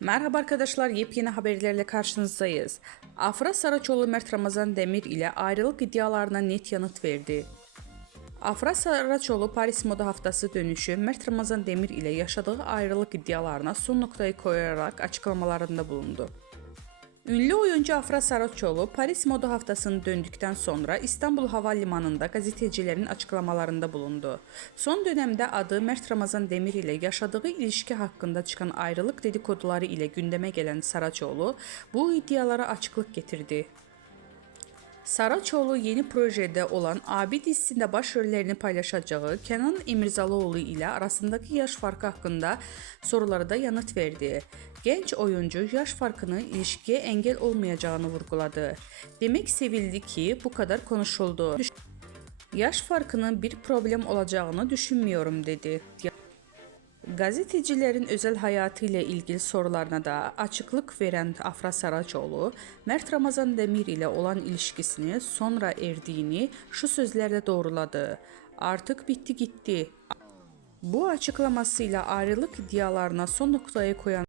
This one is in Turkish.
Merhaba arkadaşlar, yepyeni haberlerle karşınızdayız. Afra Saraçoğlu Mert Ramazan Demir ile ayrılık iddialarına net yanıt verdi. Afra Saraçoğlu Paris Moda Haftası dönüşü Mert Ramazan Demir ile yaşadığı ayrılık iddialarına son noktayı koyarak açıklamalarında bulundu. Ünlü oyuncu Afra Saraçoğlu Paris Moda Haftası'nı döndükten sonra İstanbul Havalimanı'nda gazetecilerin açıklamalarında bulundu. Son dönemde adı Mert Ramazan Demir ile yaşadığı ilişki hakkında çıkan ayrılık dedikoduları ile gündeme gelen Saraçoğlu bu iddialara açıklık getirdi. Saraçoğlu yeni projede olan Abi dizisinde başrollerini paylaşacağı Kenan İmirzalıoğlu ile arasındaki yaş farkı hakkında sorulara da yanıt verdi. Genç oyuncu yaş farkının ilişkiye engel olmayacağını vurguladı. Demek sevildi ki bu kadar konuşuldu. Yaş farkının bir problem olacağını düşünmüyorum dedi. Gazetecilerin özel hayatı ile ilgili sorularına da açıklık veren Afra Saraçoğlu, Mert Ramazan Demir ile olan ilişkisini sonra erdiğini şu sözlerle doğruladı. Artık bitti gitti. Bu açıklamasıyla ayrılık iddialarına son noktayı koyan